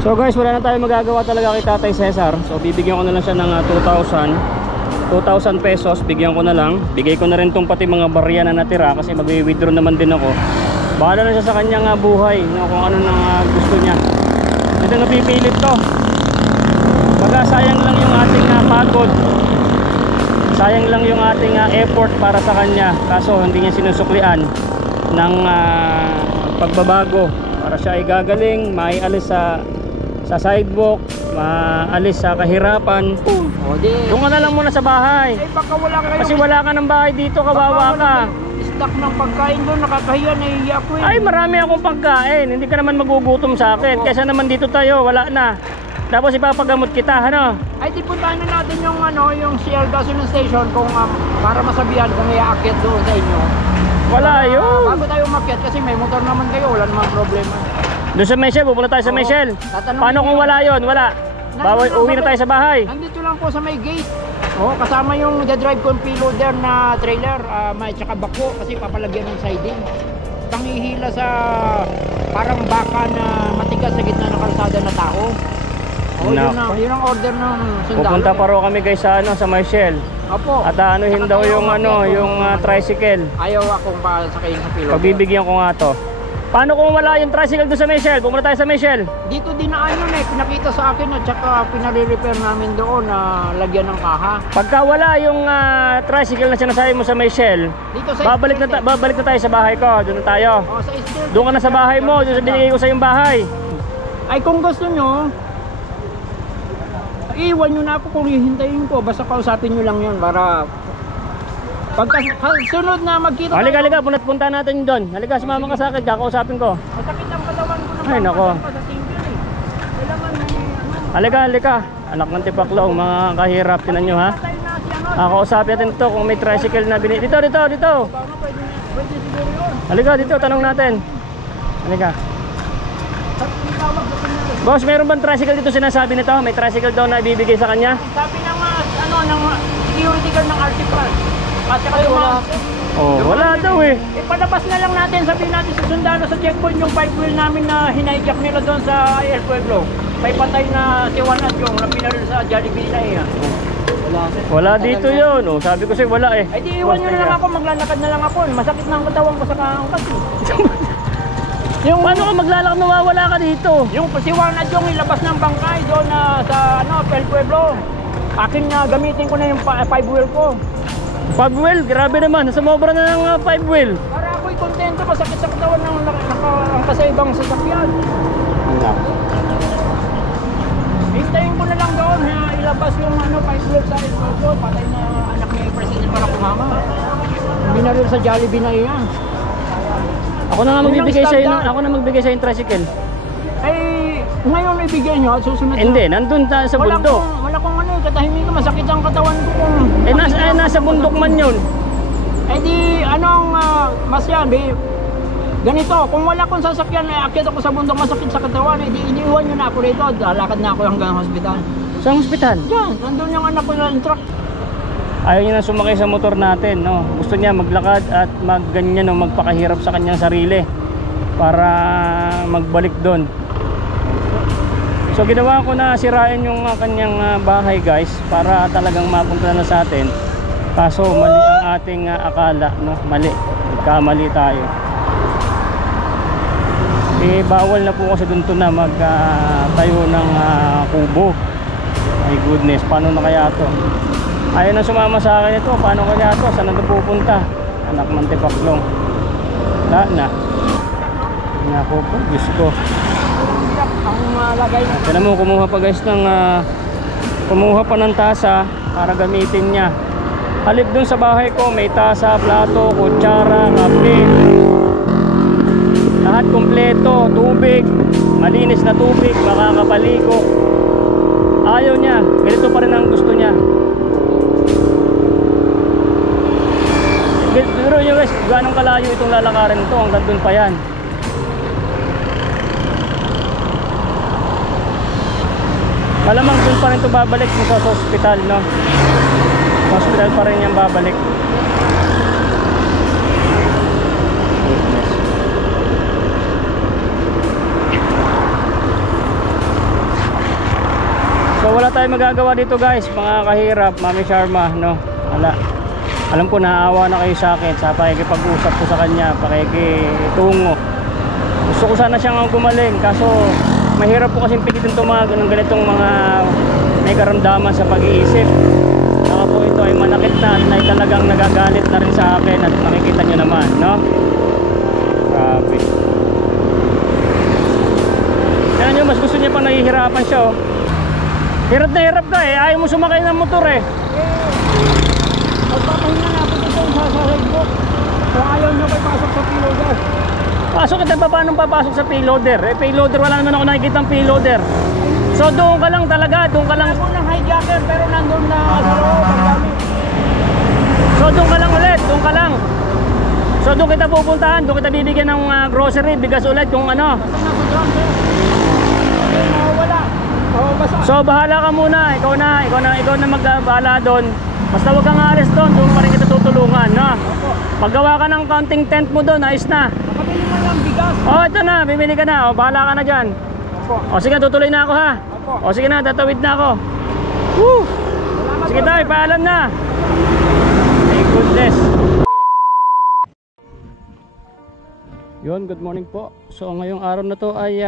So guys, wala na tayo magagawa talaga kay Tatay Cesar. So bibigyan ko na lang siya ng 2,000 pesos. Bigyan ko na lang. Bigay ko na rin tong pati mga barya na natira kasi mag-withdraw naman din ako. Bahala na siya sa kanyang buhay, no, kung ano nang gusto niya. Ito napipilit to. Baga sayang lang yung ating pagod. Sayang lang yung ating effort para sa kanya. Kaso hindi niya sinusuklian ng pagbabago para siya ay gagaling, maialis sa sidewalk, maalis sa kahirapan. Doon ka na lang muna sa bahay. Baka wala kayo. Kasi wala ka ng bahay dito, kawawa ka. Stock ng pagkain doon, nakakahiya, nahihiya ko eh. Ay, marami akong pagkain. Hindi ka naman magugutom sa akin. Kaysa naman dito tayo, wala na. Tapos ipapagamot kita, ano? Ay, di puntahan na natin yung yung CL Gasoline Station kung para masabihan kung iaakyat doon sa inyo. Wala yun. Bago tayo umakyat kasi may motor naman kayo, wala namang problema. Doon sa Michelle, pupunta tayo sa Michelle. Paano kung wala yon? Wala. Bawal, uwi na tayo sa bahay. Nandito lang po sa may gate. Kasama yung drive con payloader na trailer, may tsaka bako kasi papalagyan ng siding. Panghihila sa parang baka na matigas sa gitna ng kalsada na tao. Yun ang order ng sundalo. Pupunta pa rin kami guys sa Michelle. Opo. At anuhin daw yung yung tricycle. Ayaw akong pasakayin sa payloader. Pagbibigyan ko nga to. Paano kung wala yung tricycle doon sa Michelle? Pumunta tayo sa Michelle. Dito dinaan yun pinakita sa akin at saka pinare-repair namin doon na lagyan ng kaha. Pagka wala yung tricycle na sinasabi mo sa Michelle, dito sa babalik na tayo sa bahay ko. Doon na tayo. Sa doon ka na sa bahay mo, doon sa binigay ko sa yung bahay. Ay kung gusto nyo, iwan nyo na ako kung hihintayin ko. Basta kausapin nyo lang yun para pagka sunod na magkita. Halika, punta natin doon. Halika, sumama ka sa akin, kakausapin ko. Masakit ang katawan ko naman. Ay, nako. Kailangan Halika. Anak ng tipaklong, mga kahirap. Tinan nyo ha. Kakausapin natin to kung may tricycle na binili. Dito. Halika, dito, tanong natin. Halika. Boss, meron bang tricycle dito sinasabi nito? May tricycle daw na ibibigay sa kanya? Sabi ng ng security guard ng RT Plus. At saka wala daw eh. Palabas na lang natin, sabihin natin sa sundalo sa checkpoint yung 5-wheel namin na hinijack nila doon sa El Pueblo. May patay na si Juan at yung napinaril sa Jollibee na eh. Wala dito yun. Sabi ko sa'yo wala eh. Ay di iwan nyo na lang ako, maglalakad na lang ako. Masakit na ang katawan ko sa kaangkas eh. Yung paano ka maglalakad mawawala ka dito? Yung si Juan at yung ilabas ng bangkay doon sa El Pueblo. Akin gamitin ko na yung 5-wheel ko. 5-wheel? Grabe naman, sumobra na ng 5-wheel. Para ako'y kontento, masakit sa katawan ng angkas sa ibang sasakyan. Hintayin ko na lang doon, ilabas yung 5-wheel sa Espasyo, patay na anak ni President Barack Obama. Binaril sa Jollibee na iyan. Ako na magbibigay sa yung tricycle. Ay, ngayon ibigay nyo at susunod. Hindi, nandun sa bundok. Wala kong katahimik ko, masakit ang katawan ko kung... nasa bundok man yun. Di, mas yan, ganito, kung wala kong sasakyan, akyat ako sa bundok, masakit sa katawan, iniiwan nyo na ako rito, lalakad na ako hanggang hospital. Saan hospital? Yan, nandun yung anak ko na truck. Ayaw niya na sumakay sa motor natin, no? Gusto niya maglakad at magganyan, no? Magpakahirap sa kanyang sarili para magbalik doon. So ginawa ko na sirain yung kanyang bahay guys para talagang mapunta na sa atin. Kaso mali ang ating akala, no? Mali. Nagkamali tayo. Bawal na po kasi doon to na magtayo ng kubo. My goodness, paano na kaya to? Ayaw na sumama sa akin ito. Paano kaya to? Saan na pupunta? Anak ng tipaklong. Wala na. Nako po, Diyos ko. Tignan mo, kumuha pa guys ng kumuha pa ng tasa para gamitin niya. Halip dun sa bahay ko, may tasa, plato, kutsara, kape, lahat kompleto, tubig, malinis na tubig, makakapaligo. Ayaw niya, ganito pa rin ang gusto niya. Pero yun guys, ganong kalayo itong lalakarin ito, hanggang dun pa yan. Malamang dun pa rin ito babalik sa hospital, no? Hospital pa rin yan babalik. wala tayong magagawa dito guys, mga kahirap, Mami Sharma, no? Wala. Alam ko naawa na kayo sa akin sa pakikipag-usap ko sa kanya, pakikitungo. Gusto ko sana siyang gumaling, kaso mahirap po kasing pigitin tumag ng ganitong mga may karamdaman sa pag-iisip. Saka po ito ay manakit na at ay talagang nagagalit na rin sa akin at makikita nyo naman, no? Grabe. Kaya nyo, mas gusto niya pang nahihirapan siya, oh. Hirap na hirap ka eh, ayaw mo sumakay ng motor eh. Magpapahinga na ako dito sa sidewalk. Kung ayaw nyo kayo pasok sa payloader. Pasok kita pa, paano papasok sa payloader? Eh, payloader, wala naman ako nakikita ang payloader. So doon ka lang talaga, doon ka lang. Ako ng hijacker pero nandun na sa loob ang dami. So doon ka lang ulit, doon ka lang. So doon kita pupuntahan, doon kita bibigyan ng grocery, bigas ulit kung ano. Basta nasa drum sir. Wala. Oh, basta. So bahala ka muna, ikaw na magbahala doon. Basta huwag kang aalis doon, doon pa rin kita tutulungan, no? Paggawa ka ng counting tent mo doon, ayos na. Nakabili mo lang bigas. Oh, ito na, bibili ka na. Oh, bahala ka na dyan. Opo. O sige, tutuloy na ako ha. Opo. O sige na, tatawid na ako. Woo! Salamat Sige po, tayo, sir. paalam na. Thank goodness. Yun, good morning po. So ngayong araw na to ay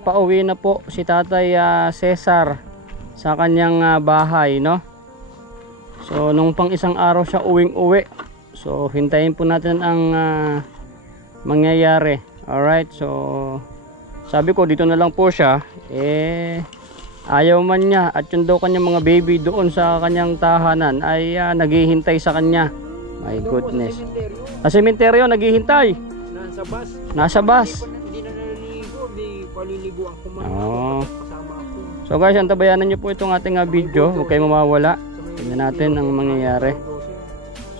pauwi na po si Tatay Cesar sa kanyang bahay, no? So nung pang isang araw siya uwing-uwi. So hintayin po natin ang mangyayari. Alright, so sabi ko dito na lang po siya. Eh ayaw man niya at yun daw kanyang mga baby doon sa kanyang tahanan ay naghihintay sa kanya. My goodness. Sa sementeryo naghihintay. Nasa bus. Nasa bus. Hindi na naliligo, di paliligo ako man. Oo. Kasama ako. So guys, antabayanan niyo po itong ating video. Huwag kayong mawawala. Tingnan natin ang mangyayari.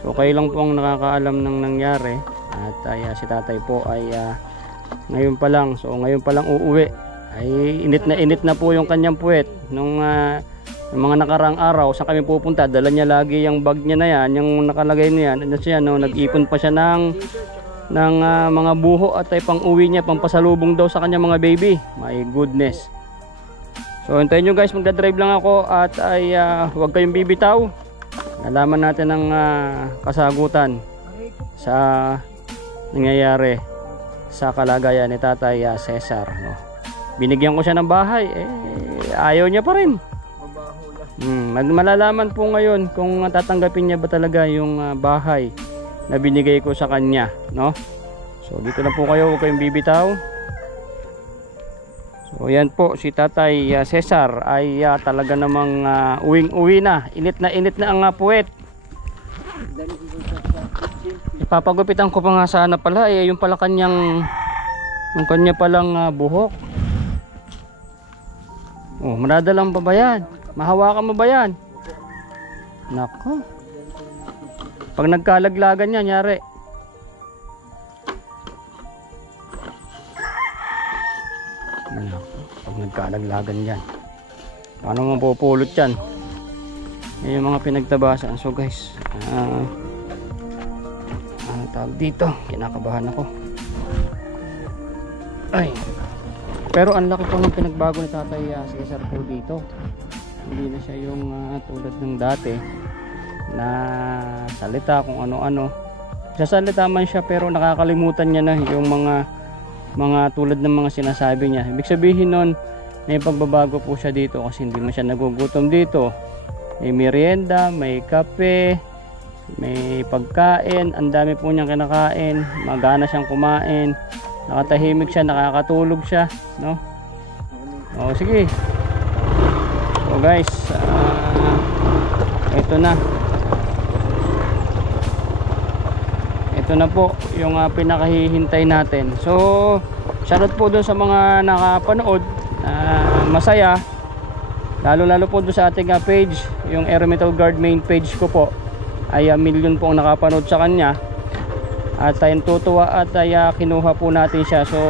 So kayo lang po ang nakakaalam ng nangyari. At si tatay po ay ngayon pa lang. So ngayon pa lang uuwi. Ay init na po yung kanyang puwet. Nung mga nakaraang araw sa kami pupunta, dala niya lagi yung bag niya na yan, yung nakalagay niya. Ano siya, no? Nag-ipon pa siya ng mga buho at ay pang-uwi niya, pampasalubong daw sa kanya mga baby. My goodness. So hintayin nyo guys, magdadrive lang ako at ay huwag kayong bibitaw. Nalaman natin ang kasagutan sa nangyayari sa kalagayan ni Tatay Cesar, no? Binigyan ko siya ng bahay, ayaw niya pa rin. Malalaman po ngayon kung tatanggapin niya ba talaga yung bahay na binigay ko sa kanya, no? So dito na po kayo, huwag kayong bibitaw. So yan po, si Tatay Cesar ay talaga namang uwing-uwi na. Init na ang puwet. Ipapagupitan ko pa nga sana pala, yung pala kanyang yung kanya palang buhok. Oh, madadalang pa ba yan? Mahawakan mo ba yan? Nako. Pag nagkalaglagan yan, nyari. Pag nagkalaglagan yan, paano mapupulot yan? Yan yung mga pinagtabasan. So guys, tawag dito, kinakabahan ako. Ay, pero ang laki po ng pinagbago ni Tatay Cesar po dito. Hindi na siya yung tulad ng dati na salita kung ano-ano. Sasalita man siya pero nakakalimutan niya na yung mga tulad ng mga sinasabi niya. Ibig sabihin nun, may pagbabago po siya dito kasi hindi man siya nagugutom dito. May merienda, may kape, may pagkain, ang dami po niyang kinakain, magana siyang kumain, nakatahimik siya, nakakatulog siya, no? O sige. So guys, ito na po yung pinakahihintay natin. So shoutout po doon sa mga nakapanood, masaya, lalo po doon sa ating page, yung Aero Metal Guard main page ko po ay million po ang nakapanood sa kanya at tayong tutuwa at kinuha po natin siya. So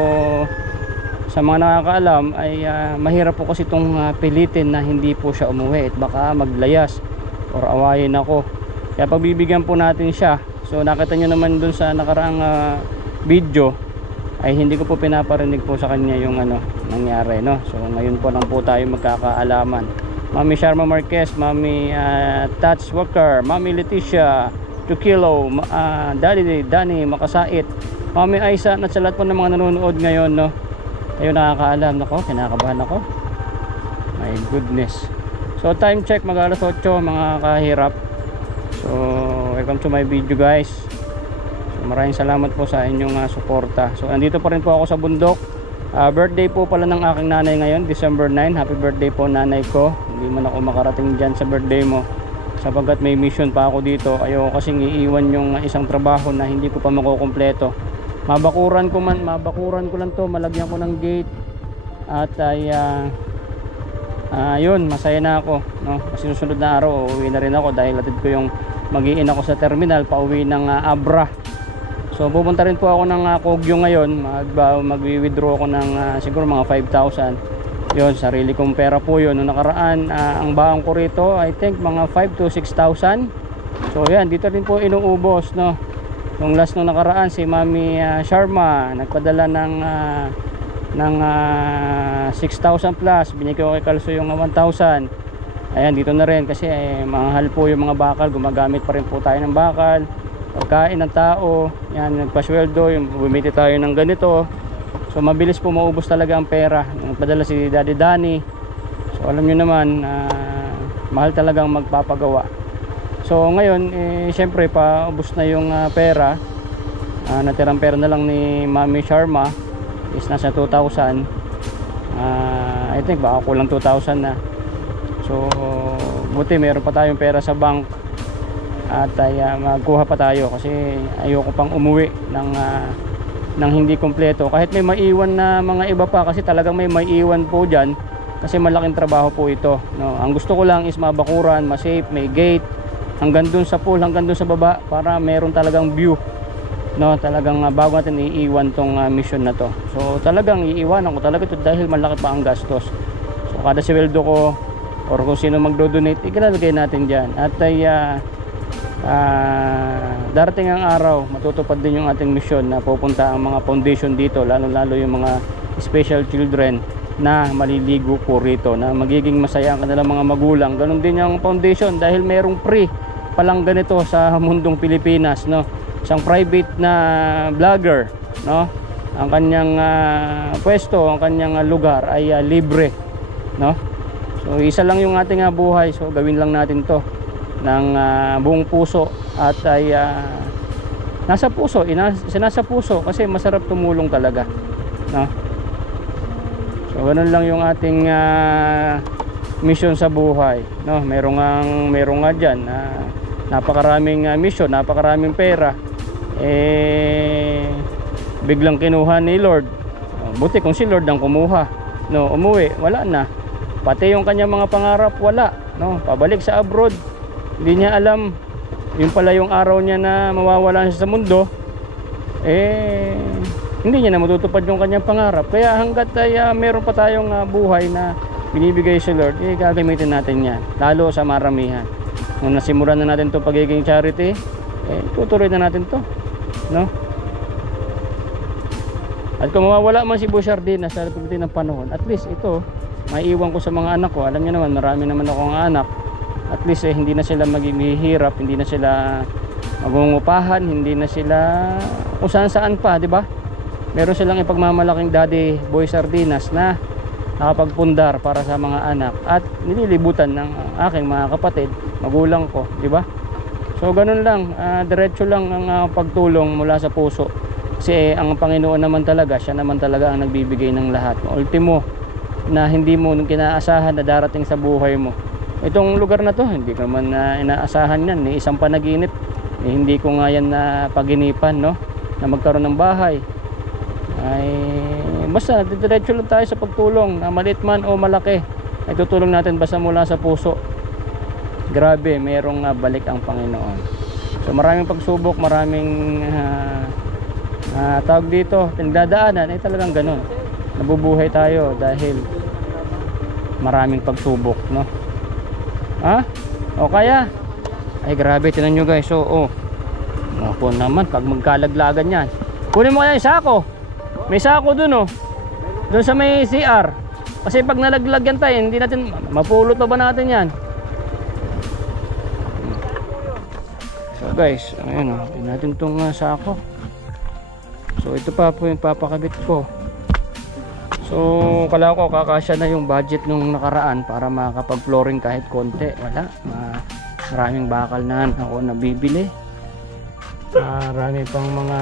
sa mga nakakaalam ay mahirap po kasi itong pilitin na hindi po siya umuwi at baka maglayas or awayin ako, kaya pagbibigyan po natin siya. So nakita nyo naman dun sa nakaraang video ay hindi ko po pinaparinig po sa kanya yung nangyari, no? So ngayon po lang po tayo magkakaalaman Mami Sharma Marquez, Mami Tats Walker, Mami Leticia 2 Kilo, Daddy Danny Makasait, Mami Aisa, at sa lahat po ng mga nanonood ngayon, no. Ayun, nakakaalam nako, kinakabahan ako. My goodness. So time check, mag alas 8 mga kahirap. So welcome to my video guys. So maraming salamat po sa inyong suporta. So andito pa rin po ako sa bundok. Birthday po pala ng aking nanay ngayon, December 9. Happy birthday po nanay ko. Hindi man ako makarating dyan sa birthday mo sapagkat may mission pa ako dito. Ayoko kasing iiwan yung isang trabaho na hindi ko pa makukumpleto. Mabakuran ko lang to, malagyan ko ng gate. At ay yun, masaya na ako, no? Kasi susunod na araw uuwi na rin ako dahil atid ko yung mag-i-in ako sa terminal pauwi ng Abra. So pupunta rin po ako ng Kogyo ngayon. Mag-withdraw ako ng siguro mga 5,000. Yun, sarili kong pera po yun. Noong nakaraan, ang baon ko rito I think mga 5 to 6,000. So yan, dito rin po inuubos, no? Nung last nung nakaraan si Mami Sharma nagpadala ng 6,000 plus, binigay ko kay Kalso yung 1,000. Ayan, dito na rin kasi mahal po yung mga bakal, gumagamit pa rin po tayo ng bakal, pagkain ng tao. Yan, nagpasweldo, yung bumiti tayo ng ganito. So mabilis po maubos talaga ang pera. Nagpadala si Daddy Danny. So alam nyo naman, mahal talagang magpapagawa. So ngayon, syempre paubos na yung pera. Natirang pera na lang ni Mami Sharma is nasa 2,000. I think baka kulang 2,000 na. So buti meron pa tayong pera sa bank at ay magkuha pa tayo kasi ayoko pang umuwi ng hindi kompleto. Kahit may maiwan na mga iba pa, kasi talagang may maiwan po dyan kasi malaking trabaho po ito, no? Ang gusto ko lang is mabakuran, ma-safe, may gate hanggang dun sa pool, hanggang dun sa baba para meron talagang view, no? Talagang bago natin iiwan tong mission na to. So talagang iiwanan ko talaga ito dahil malaki pa ang gastos. So kada sweldo ko or kung sino magdo-donate, ikinalagay natin dyan. At ay darating ang araw, matutupad din yung ating mission na pupunta ang mga foundation dito, lalo yung mga special children na maliligo po rito, na magiging masaya ang kanilang mga magulang. Ganon din yung foundation dahil merong free palang ganito sa mundong Pilipinas, no? Isang private na vlogger, no? Ang kanyang pwesto, ang kanyang lugar ay libre, no? So isa lang yung ating buhay, so gawin lang natin to ng buong puso at ay nasa puso, sinasa puso kasi masarap tumulong talaga, no? So ganun lang yung ating mission sa buhay, no? Merong nga dyan napakaraming mission, napakaraming pera, biglang kinuha ni Lord. Buti kung si Lord ang kumuha, no? Umuwi, wala na, pati yung kanyang mga pangarap wala, no? Pabalik sa abroad, hindi niya alam yun pala yung araw niya na mawawala siya sa mundo. Hindi niya na matutupad yung kanyang pangarap. Kaya hanggat ay meron pa tayong buhay na binibigay sa Lord, gagamitin natin yan, lalo sa maramihan. Nung nasimulan na natin to pagiging charity, tutuloy na natin to, no? At kung mawawala man si Bushardi sa pagdating ng panahon, at least ito maiiwan ko sa mga anak ko. Alam niyo naman, marami naman akong anak. At least hindi na sila maghihirap, hindi na sila magungupahan, hindi na sila kung saan pa, di ba? Meron silang ipagmamalaking Daddy Boy Sardinas na nakapagpundar para sa mga anak at nililibutan ng aking mga kapatid, magulang ko, di ba? So ganun lang, diretso lang ang pagtulong mula sa puso. Kasi ang Panginoon naman talaga, siya naman talaga ang nagbibigay ng lahat. Ultimo na hindi mo kinaasahan na darating sa buhay mo. Itong lugar na to, hindi ko naman inaasahan yan, ni isang panaginip, hindi ko nga yan na paginipan, no? Na magkaroon ng bahay. Ay basta diretso lang tayo sa pagtulong, na maliit man o malaki, ay tutulong natin basta mula sa puso. Grabe, merong balik ang Panginoon. So maraming pagsubok, maraming tawag dito, pinagdadaanan, ay talagang ganun. Nabubuhay tayo dahil maraming pagsubok, no? O kaya ay grabe, tinan nyo guys. So ako naman pag magkalaglagan yan, kunin mo kaya yung sako. May sako dun, doon sa may CR. Kasi pag nalaglag yan tayo, hindi natin mapulot pa ba natin yan? So guys, ayan o, tingnan natin itong sako. So ito pa po yung papakabit ko. So kala ko kakasya na yung budget nung nakaraan para makapag flooring kahit konti. Wala, maraming bakal na ako nabibili. Marami pang mga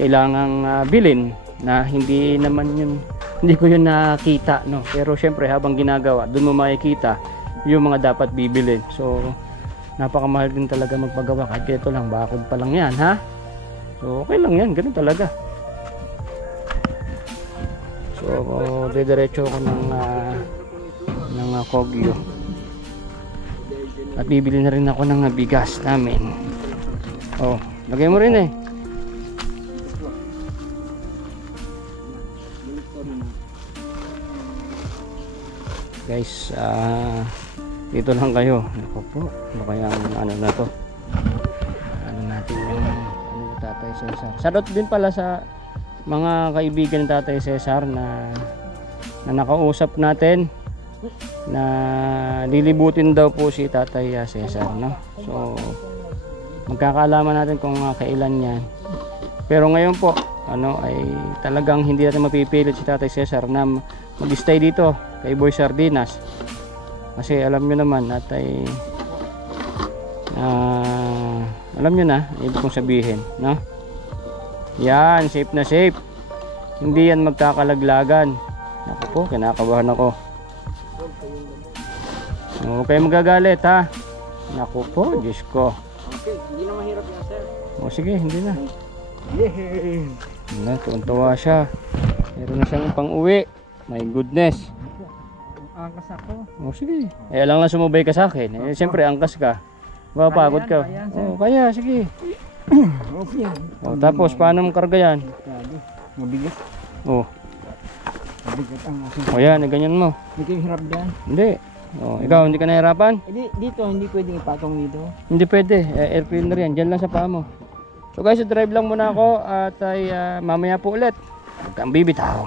kailangang bilhin na hindi ko yun nakita, no. Pero syempre habang ginagawa, doon mo makikita yung mga dapat bibilin. So napakamahal din talaga magpagawa kahit ito lang, bakod pa lang yan, ha. So okay lang yan, ganun talaga. So didiretso ko ng Kogyo. At bibili na rin ako ng bigas namin. Oh, lagay mo rin eh. Guys, dito lang kayo. Ako po, ano kaya ano na to? Ano natin yung Tatay Cesar. Shoutout din pala sa mga kaibigan ni Tatay Cesar na nakausap natin na lilibutin daw po si Tatay Cesar, no? So magkakaalaman natin kung kailan yan. Pero ngayon po ay talagang hindi natin mapipilit si Tatay Cesar na mag-stay dito kay Boy Sardinas, kasi alam nyo naman natay alam nyo na ibig kong sabihin, no? Yan, safe na safe, hindi yan magkakalaglagan. Naku po, kinakabahan ako. Huwag kayong magagalit, ha. Naku po, Diyos ko. Okay, hindi na mahirap yan, sir. O sige, hindi na. Yeah. Tuwan-tuwa siya. Meron na siyang pang-uwi. My goodness. Angkas ako. O sige. Alam lang sumubay ka sa akin. Siyempre, angkas ka. Mapapagod ka. O kaya, sige. Okay. O, tapos, paano mong karga yan? Mabigat. O. Mabigat ang aking. O yan, ganyan mo. Hindi kayo hirap dyan. Hindi. O, ikaw, hindi ka nahirapan? Dito, hindi pwedeng ipatong dito. Hindi pwede. Air cleaner yan. Diyan lang sa paa mo. So guys, drive lang muna ako at ay mamaya po ulit. Huwag kang bibitaw.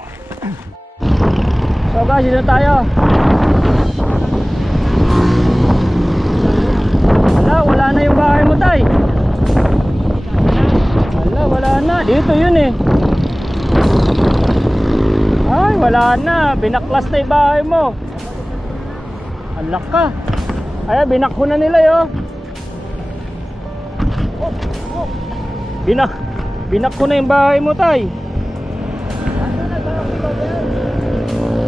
So guys, dito tayo. Wala na yung bahay mo, tay. Wala na. Dito yun eh. Ay, wala na. Binaklas na yung bahay mo. Alak ka. Ay, binakho na nila yun. Binak ko na yung bahay mo, tay.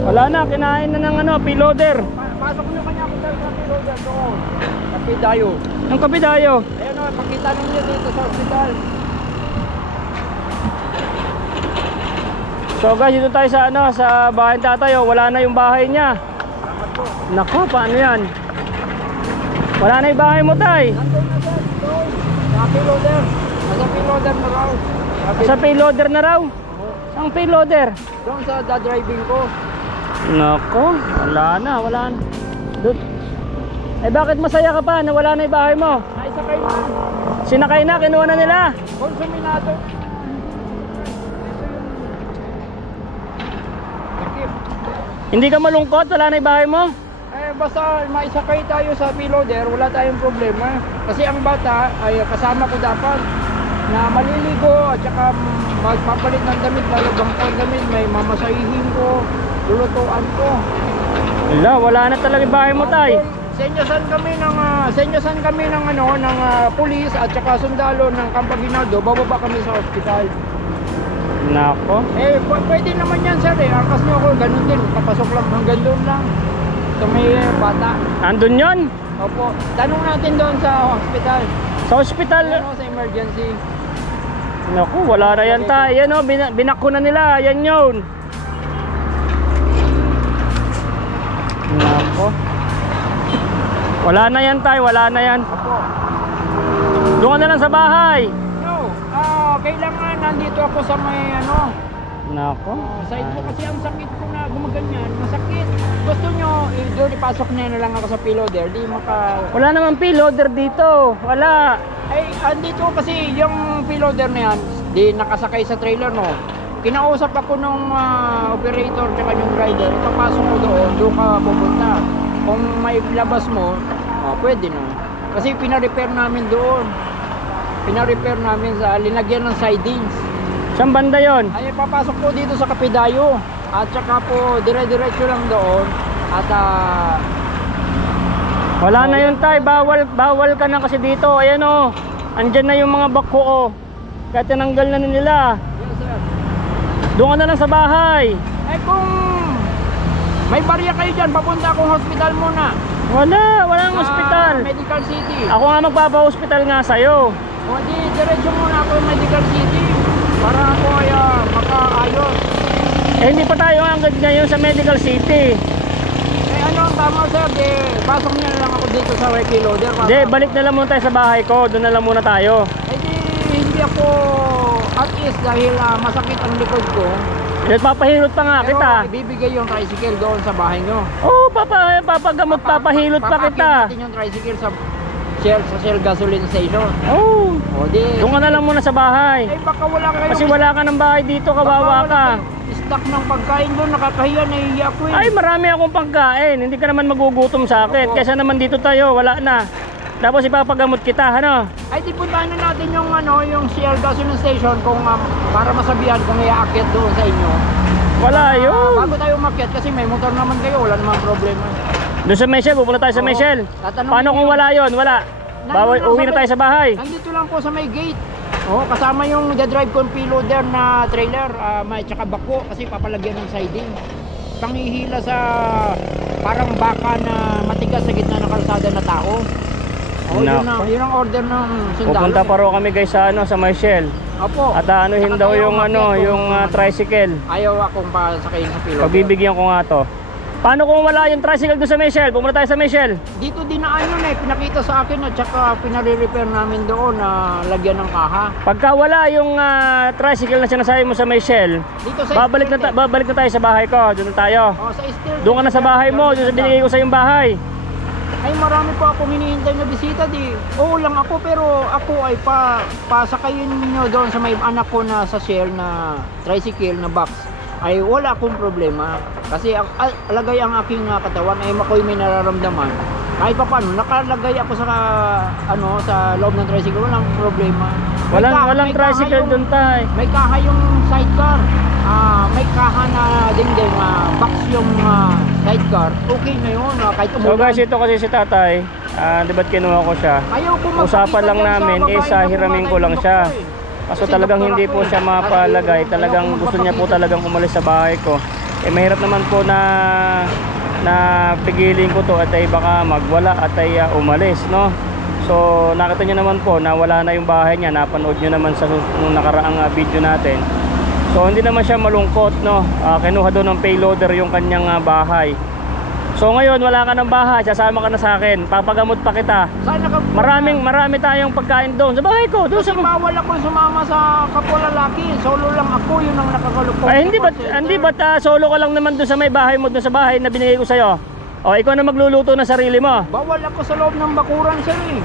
Wala na, kinain na ng piloder. Pasok nyo kanya ako sa piloder doon. Kapidayo. Ang kapidayo. Ayan o, pakita ninyo dito sa hospital. So guys, dito tayo sa sa bahay ng tatay. Wala na yung bahay niya. Salamat po. Nako, paano yan? Wala na yung bahay mo, tay. Nandun na dyan, doon. Sa piloder. Nasa piloder na raw. Sa payloader na raw. Ang payloader? Doon sa driving ko. Nako, wala na. Doon. Eh bakit masaya ka pa na wala na yung bahay mo? Naisakay na. Sinakay na, kinuha na nila. Konsuminado. Hindi ka malungkot, wala na yung bahay mo? Basta maisakay tayo sa piloder, wala tayong problema. Kasi ang bata ay kasama ko dapat na maliligo at saka magpapalit ng damit, lalabang ko damit, may mamasahihin ko, lulutuan ko. Wala na talaga yung bahay mo, tay. Senyosan kami ng pulis at saka sundalo ng Campaginaldo, bababa kami sa ospital. Nako. Pwede naman yan, sir. Angkas nyo ako, ganun din, papasok lang hanggang doon lang. Ito may bata. Andun yon? Opo, tanong natin doon sa hospital. Sa ospital? Sa emergency. Naku, wala na yan, tay. Yan o, binakko na nila. Yan yun. Nako. Wala na yan, tay. Wala na yan. Opo. Doon ka na lang sa bahay. No, kailangan nandito ako sa may Nako. side ko kasi ang sakit ko na gumaganyan. Masakit. Gusto nyo, doon ipasok niya na lang ako sa piloder. Di maka... Wala naman payloader dito. Wala. Ay, andito kasi yung piloder na yan, di nakasakay sa trailer, no? kinausap ako nung operator tsaka yung driver, ipapasok ko doon ka pupunta. Kung may labas mo, pwede na. Kasi pina-repair namin doon. Pina-repair namin sa linagyan ng sidings. Saan banda yon? Ay, papasok po dito sa Kapidayo. At saka po, dire-diretso lang doon. At Wala na yun tay, bawal ka na kasi dito. Ayan o, andyan na yung mga bako o. Kaya tinanggal na nila. yes sir. Doon ka na lang sa bahay. Ay kung may barya kayo dyan, papunta akong hospital muna. Walang Sa ospital. Medical City. Ako nga magpapa-hospital nga sa'yo. O di, diretso muna ako sa Medical City. Para ako ay makaayos. Eh hindi pa tayo hanggang ngayon sa Medical City. Eh ano, tama sir, di, pasok niya na lang ako dito sa Wiki Loader. Hindi, balik na lang muna tayo sa bahay ko. Doon na lang muna tayo. Eh di, hindi ako at ease dahil masakit ang likod ko. Papahilot pa nga Pero kita. ibibigay yung tricycle doon sa bahay nyo. Oo, papagamot, papahilot pa kita. Papakit natin yung tricycle sa Shell gasoline station. Oo. O di, Doon ka na lang muna sa bahay. eh baka wala kayo. Kasi wala ka ng bahay dito, kawawa ka. Stock ng pagkain doon, nakakahiya, nahihiya ako eh. Ay, marami akong pagkain. Hindi ka naman magugutom sa akin. Opo. Kaysa naman dito tayo, wala na. Tapos ipapagamot kita, ano? Ay, di puntahan na natin yung yung Shell gasoline station kung para masabihan kung iaakit doon sa inyo. Wala yun. Bago tayo umakyat kasi may motor naman kayo, wala namang problema. Doon sa Michelle, pupunta tayo sa Oo. Michelle. Tatanungin Paano kung niyo. wala yon? Wala. Nandun lang Uwi na sa tayo sa bahay. Nandito lang po sa may gate. Oh, kasama yung drive con loader na trailer, may tsaka bako kasi papalagyan ng siding. Panghihila sa parang baka na matigas sa gitna ng kalsada na tao. Oh, Nako. yun ang order ng sundalo. Pupunta pa raw kami guys sa Michelle. Opo. At anuhin Saka daw tayo yung umakyat yung kung tricycle. ayaw akong pasakayin sa piloter. Pagbibigyan ko nga to. Paano kung wala yung tricycle doon sa Michelle? Pumunta tayo sa Michelle. Dito dinaan yun pinakita sa akin at saka pinare-repair namin doon na lagyan ng kaha. Pagka wala yung tricycle na sinasabi mo sa Michelle, Dito sa babalik na tayo sa bahay ko. Doon na tayo. Oh, sa Estel. Doon ka na sa bahay mo, doon sa binigay ko sa yung bahay. Ay marami po ako hinihintay na bisita di. Oo lang ako pero ako ay pasakayin niyo doon sa may anak ko na sa share na tricycle na box. Ay wala akong problema kasi alagay ang aking katawan ay makoy may nararamdaman. Kahit pa paano nakalagay ako sa sa loob ng tricycle, walang problema. Walang tricycle doon tayo. May kaha yung sidecar. May kaha na dingding box yung sidecar. Okay na yun kahit So umulan. guys, ito kasi si tatay, di ba't kinuha ko siya? Ayaw ko Usapan lang namin is hiramin ko lang siya. Kaso talagang hindi po siya mapalagay. Talagang gusto niya po talagang umalis sa bahay ko. Eh mahirap naman po na pigilin ko to at ay baka magwala at ay umalis, no? So nakita niyo naman po na wala na yung bahay niya. Napanood niyo naman sa nung nakaraang video natin. So hindi naman siya malungkot, no? Kinuha doon ng payloader yung kanyang bahay. So ngayon wala ka ng bahay, sasama ka na sa akin. Papagamot pa kita. Sana ka Marami tayong pagkain doon sa bahay ko. Doon kasi sa bawal ako sumama sa kapwa lalaki. Solo lang ako, yun ang nakakalupot. Ay, hindi ba't solo ka lang naman doon sa may bahay mo, doon sa bahay na binigay ko sa'yo? O, ikaw na magluluto ng sarili mo. Bawal ako sa loob ng bakuran sir eh.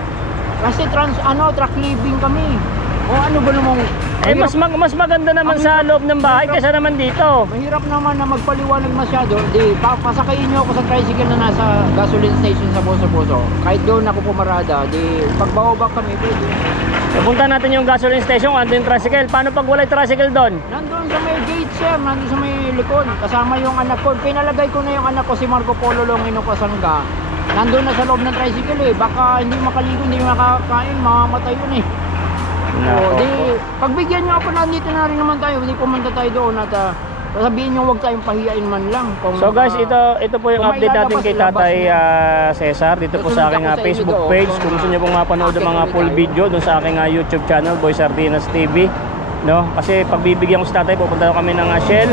Kasi truck living kami. O ano ba namang Eh, mas maganda naman sa loob ng bahay kaysa naman dito. mahirap naman na magpaliwanag masyado. Di, pasakayin nyo ako sa tricycle na nasa gasoline station sa Boso-Boso. Kahit doon ako pumarada, di pagbababa kami pwede. Pupunta natin yung gasoline station, andun yung tricycle. Paano pag wala yung tricycle doon? Nandun sa may gate sir, nandun sa may likod. Kasama yung anak ko. Pinalagay ko na yung anak ko si Marco Polo Longino Pasangga. Nandun na sa loob ng tricycle eh. Baka hindi makaligo, hindi makakain, mamamatay yun eh. Nako. Di, pagbigyan nyo ako, nandito na rin naman tayo. Hindi pumunta tayo doon at sabihin nyo huwag tayong pahiyain man lang. Kung, So guys, ito po yung kung may update natin lalabas, kay ilabas Tatay nyo. Cesar. Dito po sa Susunod aking ako sa inyo Facebook doon. page. Kung gusto niyo pong mapanood ang mga Akit full ulit video doon sa aking YouTube channel, Boy Sardinas TV. No? Kasi pagbibigyan ko si Tatay, pupunta kami ng Shell.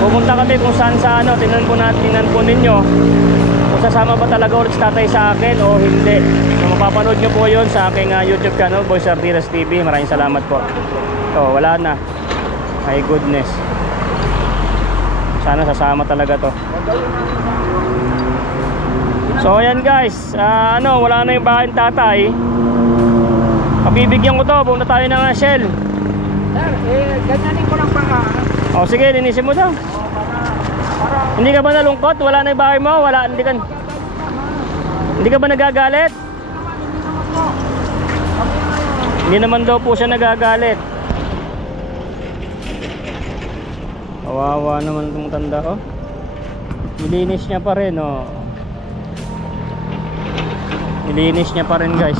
Pupunta kami kung saan sa tingnan po ninyo kung sasama ba talaga ulit si Tatay sa akin o hindi. So mapapanood nyo po yun sa aking YouTube channel, Boy Sardinas TV. Maraming salamat po. So wala na. My goodness. Sana sasama talaga to. So ayan guys, wala na yung bahay ng Tatay. Pabibigyan ko to, pumunta tayo ng Shell. Sir, Ganyanin ko lang pa. O sige, linisin mo daw. Para Hindi ka ba nalungkot? Wala na yung bahay mo? Wala, hindi ka ba nagagalit? Hindi naman daw po siya nagagalit. Kawawa naman itong tanda, oh. Nilinis niya pa rin, oh. Nilinis niya pa rin, guys.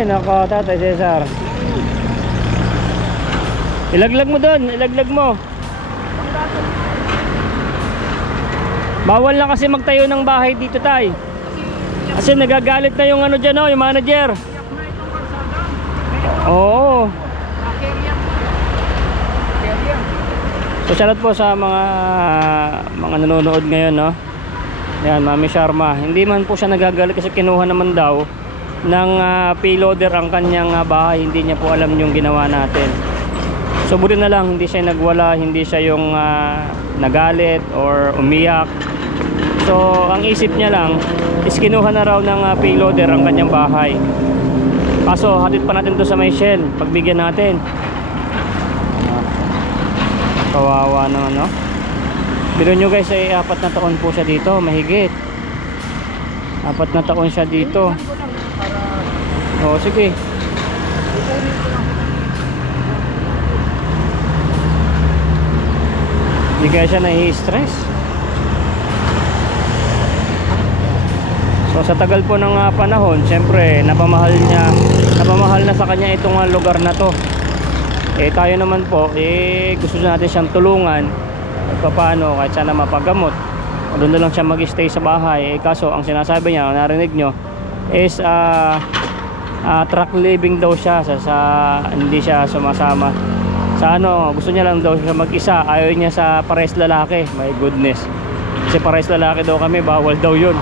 Ay, nako, Tatay Cesar. Ilaglag mo doon, ilaglag mo. Bawal na kasi magtayo ng bahay dito, tay. Kasi nagagalit na yung ano dyan, oh, yung manager. Oo. So shoutout po sa mga nanonood ngayon, no. Yan, Mami Sharma. Hindi man po siya nagagalit kasi kinuha naman daw ng payloader ang kanyang bahay. Hindi niya po alam yung ginawa natin. So buti na lang hindi siya nagwala, hindi siya yung nagalit or umiyak. So ang isip niya lang is kinuha na raw ng payloader ang kanyang bahay. Kaso hatid pa natin to sa may Shell, pagbigyan natin. Kawawa naman, no? Pero nyo guys, ay 4 na taon po siya dito, mahigit 4 na taon siya dito. Oo, sige. Hindi kaya siya nai-stress. So sa tagal po ng panahon, syempre napamahal na sa kanya itong lugar na to. Tayo naman po, gusto natin siyang tulungan paano kahit sana mapagamot. Doon na lang siya mag-stay sa bahay. Kaso ang sinasabi niya, narinig nyo, is truck living daw siya, hindi siya sumasama sa ano. Gusto niya lang daw siya mag-isa, ayaw niya sa pares lalaki. My goodness, kasi pares lalaki daw kami, bawal daw yun,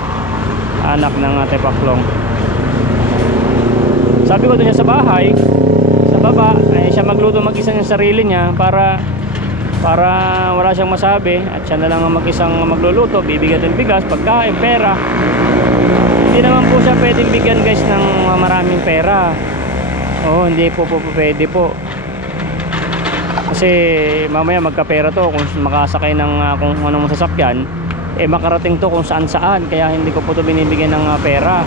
anak ng Tepaklong. Sabi ko doon niya sa bahay, sa baba, ay siya magluto mag-isa ng sarili niya para wala siyang masabi, at siya na lang ang mag-isang magluluto, bibigyan ng bigas, pagkain, pera. Hindi naman po siya pwedeng bigyan guys ng maraming pera. Oo, hindi po pwede po. Kasi mamaya magkapera to kung makasakay ng kung anong sasakyan, makarating to kung saan saan. Kaya hindi ko po to binibigyan ng pera.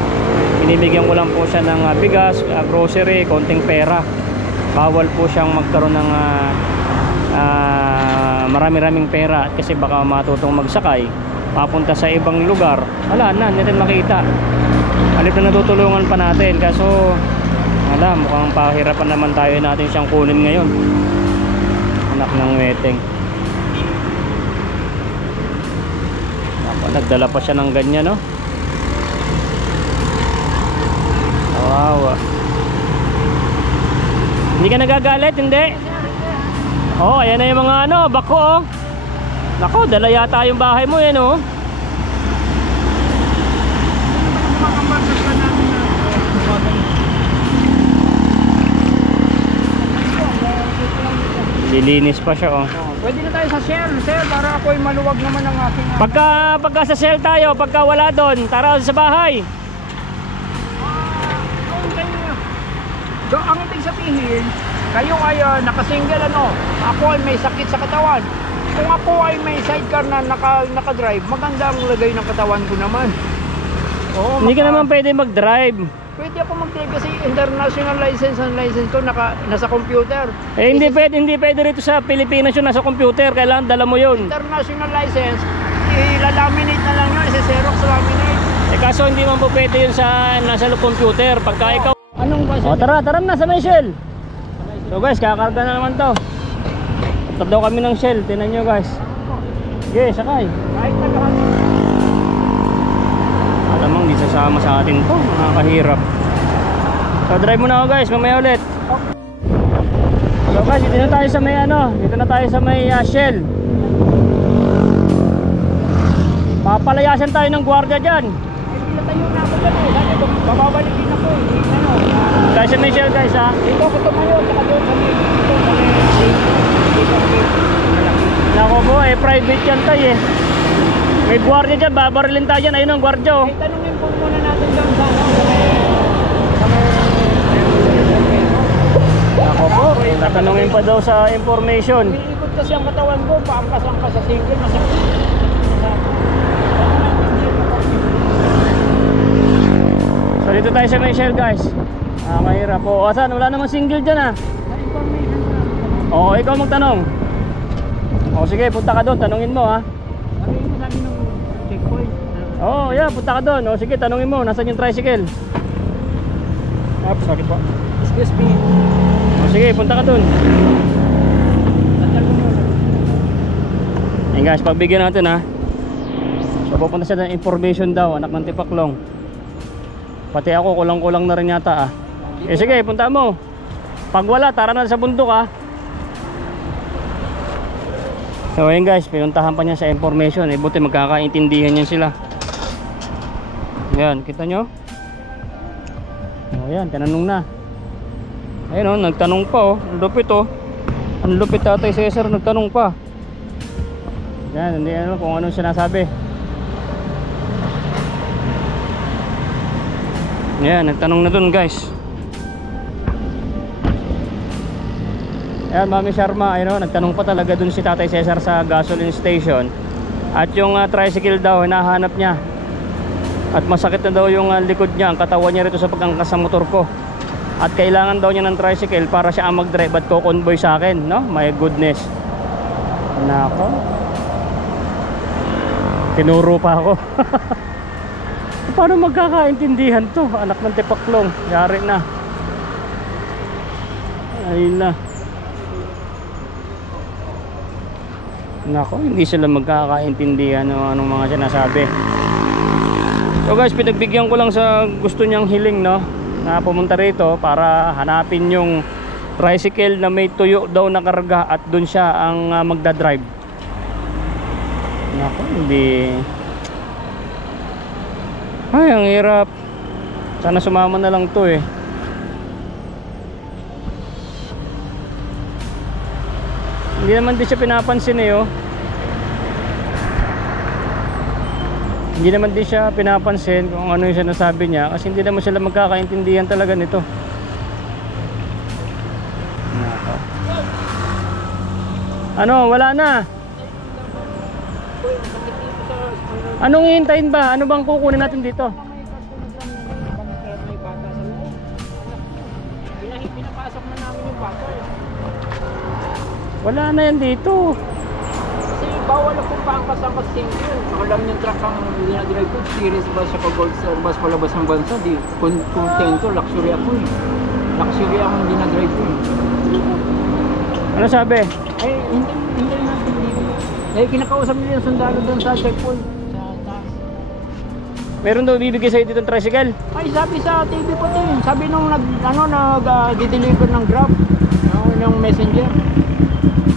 Binibigyan ko lang po siya ng bigas, grocery, konting pera. Bawal po siyang magkaroon ng marami-raming pera, kasi baka matutong magsakay papunta sa ibang lugar, wala na, hindi natin makita. Alip na natutulungan pa natin, kaso wala, mukhang pahirapan naman tayo natin siyang kunin ngayon. Anak ng weteng. Nagdala pa siya ng ganyan, no? Kawawa. Hindi ka nagagalit, hindi? Oh, ayan na yung mga ano, bako, oh. Nako, dala yata yung bahay mo, yan, oh. Lilinis pa siya, oh. Pwede na tayo sa Shell, sir, para ako'y maluwag naman ang aking... Pagka sa Shell tayo, pagka wala doon, tara sa bahay. So, ang ibig sabihin, kayo ay nakasingle, ano, ako ay may sakit sa katawan. Kung ako ay may sidecar na naka-drive, maganda ang lagay ng katawan ko naman. Oo, Hindi ka naman pwede mag-drive. Pwede ako mag-drive kasi international license, ang license ko nasa computer. Hindi pwede rito sa Pilipinas yun, nasa computer. Kailangan dala mo yun. International license, ilalaminate na lang yun, isa-xerox laminate. Kaso hindi man po pwede yun nasa computer. Pagka ikaw... Anong ba? tara na sa may Shell. So guys, kakarga na naman to. Punta daw kami ng Shell, tinan nyo guys. Sige, sakay. Kahit naghahan. Alamang di sasama sa atin to, nakakahirap. So drive muna ako guys, mamaya ulit. So guys, dito na tayo sa may dito na tayo sa may Shell. Papalayasan tayo ng gwardiya dyan. Tayo na ako dyan eh. Dati bababalik din ako. Tayo sa may Shell guys, ha. Dito ako tumayo. Saka doon sa may dito. Nako po, private yan tayo eh. May gwardiya dyan, babarilin tayo dyan. Ayun ang gwardiya oh. Eh, tanungin po muna natin doon sa Nako po, tatanungin pa daw sa information. Iikot kasi ang katawan ko, paangkas-angkas sa single, masakit. So dito tayo sa Michelle guys. Mahirap po. Asan? Wala namang single dyan ah. Oo, ikaw magtanong. O sige, punta ka doon, tanungin mo ha. Ano yung sabi ng checkpoint? Oo, yeah, punta ka doon. O sige, tanungin mo, nasan yung tricycle? Sorry po. Excuse me. O sige, punta ka doon. Ayun guys, pagbigyan natin ha. So pupunta siya ng information daw, anak ng Tipaklong. Pati ako, kulang-kulang na rin yata ah. Eh sige, punta mo. Pag wala, tara na sa bundok ah. So ayun guys, pinuntahan pa niya sa information. Eh buti magkakaintindihan niyan sila. Ayan, kita nyo? O yan, tinanong na. Ayun o, nagtanong pa o. Ang lupit o. Ang lupit Tatay Cesar, nagtanong pa. Yan, hindi ano kung anong sinasabi. Ayan, nagtanong na dun guys. Ayan, Mami Sharma, ayun, nagtanong pa talaga dun si Tatay Cesar sa gasoline station. At yung tricycle daw, hinahanap niya. At masakit na daw yung likod niya, ang katawan niya rito sa pagkangkas sa motor ko. At kailangan daw niya ng tricycle para siya ang mag-drive at ko-convoy sa akin, no? My goodness. Nako. Tinuro pa ako. Paano magkakaintindihan to? Anak ng Tipaklong, yari na. Ayun na. Nako, hindi sila magkakaintindihan anong mga sinasabi. So guys, pinagbigyan ko lang sa gusto niyang hiling, no, na pumunta rito para hanapin yung tricycle na may tuyo daw na karga at dun siya ang magdadrive. Nako, hindi. Ay, ang hirap. Sana sumama na lang to eh. Hindi naman din siya pinapansin eh oh. Hindi naman din siya pinapansin kung ano yung sinasabi niya kasi hindi naman sila magkakaintindihan talaga nito. Ano, wala na. Anong hihintayin ba? Ano bang kukunin natin dito? Pinapasok na namin yung bata eh. Wala na yan dito. Kasi bawal akong paangkas-angkas single. Alam yung truck ang dinadrive ko, series bus sa Gold Star bus palabas ng bansa. Di, contento, luxury ako eh. Luxury ang dinadrive ko eh. Ano sabi? Eh, hindi natin dito. Eh, kinakausap nila yung sundalo doon sa checkpoint. Meron daw bibigay sa'yo dito ng tricycle? Ay, sabi sa TV po din. Sabi nung nag-deliver ng Grab, yung messenger.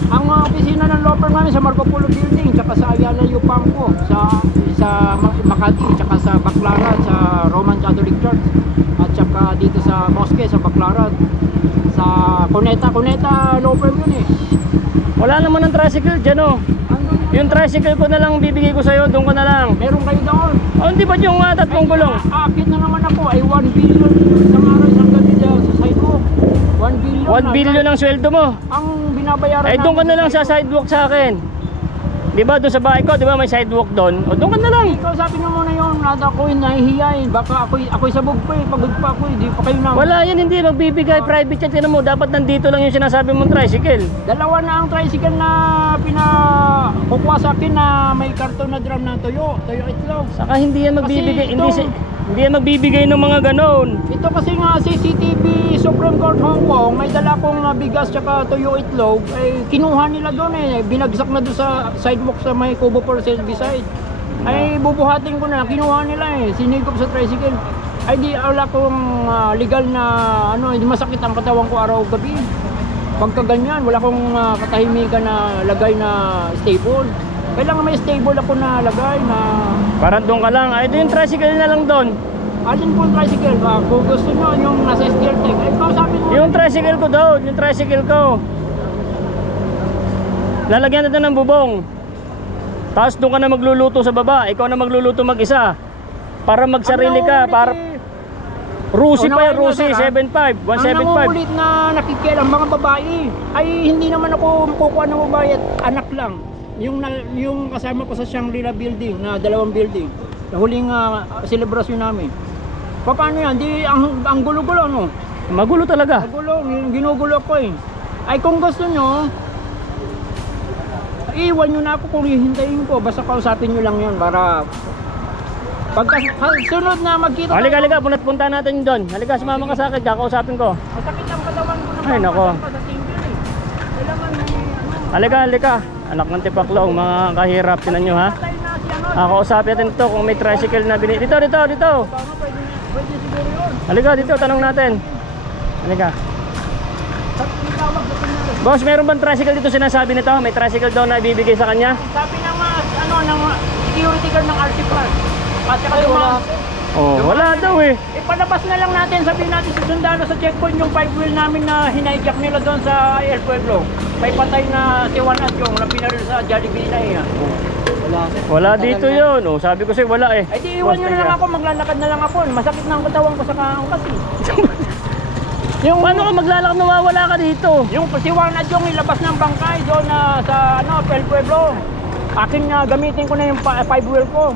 Ang opisina ng law firm namin sa Marco Polo Building, tsaka sa Ayala Yupango, sa Makati, tsaka sa Baclaran, sa Roman Catholic Church, at tsaka dito sa Mosque, sa Baclaran, sa Cuneta law firm yun eh. Wala naman ng tricycle dyan oh. Yung tricycle ko na lang bibigay ko sa'yo, doon ko na lang. Meron kayo doon. Oh, hindi ba yung tatlong gulong? Aakit na naman ako ay 1 billion isang araw isang gabi sa sidewalk. 1 billion. 1 billion ang sweldo mo. Ang binabayaran Eh doon ka na lang sa sidewalk sa akin. Di ba doon sa bahay ko, di ba may sidewalk doon? O doon ka na lang. Ikaw sabi mo muna yun, nata ko nahihiyain. Baka ako'y sabog pa eh, pagod pa ako eh, di pa kayo na. Wala yan, hindi magbibigay private yan. Tinan mo, dapat nandito lang yung sinasabi mong tricycle. Dalawa na ang tricycle na pinakukuha sa akin na may karton na drum na tuyo itlog. Saka hindi yan magbibigay, Kasi hindi yan magbibigay ng mga ganon. Ito kasi nga CCTV Supreme Court Hong Kong, may dala kong bigas tsaka tuyo itlog, ay kinuha nila doon eh, binagsak na doon sa sidewalk sa may Kubo for Service side. Ay bubuhatin ko na, kinuha nila eh, sinigop sa tricycle. Ay di wala kong legal na hindi masakit ang katawan ko araw-gabi. Pagka ganyan, wala kong katahimikan na lagay na stable. Kailangan may stable ako na lagay na... Parang doon ka lang. Ay, ito yung tricycle na lang doon. Alin po yung tricycle? Kung gusto nyo, yung nasa steer tank. Ay, kausapin mo. Yung tricycle ko doon. Yung tricycle ko. Lalagyan natin ng bubong. Tapos doon ka na magluluto sa baba. Ikaw na magluluto mag-isa. Para magsarili ka. Para Rusi pa yan, Rusi, 75, 175. Ang nangungulit na nakikialam mga babae ay hindi naman ako kukuha ng babae at anak lang. Yung kasama ko sa Shangri-La building na 2 building. Sa huling selebrasyon namin. Paano yan? Di, ang gulo-gulo, no? Magulo talaga. Magulo, ginugulo ko eh. Ay kung gusto nyo, iwan nyo na ako kung hihintayin ko. Basta kausapin nyo lang yun para pagka sunod na magkita. Halika, punta natin doon. Halika, sumama ka sa akin, kakausapin ko. Masakit ang katawan ko na. Ay, nako. Kailangan may Halika. Anak ng tipaklong, mga kahirap. Tinan nyo ha. Kakausapin natin ito kung may tricycle na binili. Dito. Pwede siguro yun. Halika, dito, tanong natin. Halika. Boss, meron bang tricycle dito sinasabi nito? May tricycle daw na ibibigay sa kanya? Sabi ng ng security guard ng RC Park. At saka Wala daw eh. Ipalabas na lang natin, sabihin natin sa sundalo sa checkpoint yung 5 wheel namin na hinijack nila doon sa El Pueblo. May patay na si Juan Adyong na pinaril sa Jollibee na iya. Wala dito yun. Sabi ko sa'yo wala eh. Ay di iwan nyo na lang ako, maglalakad na lang ako. Masakit na ang katawan ko sa kaangkas eh. Paano ka maglalakad na wala ka dito? Yung si Juan Adyong ilabas ng bangkay doon sa El Pueblo. Akin gamitin ko na yung 5 wheel ko.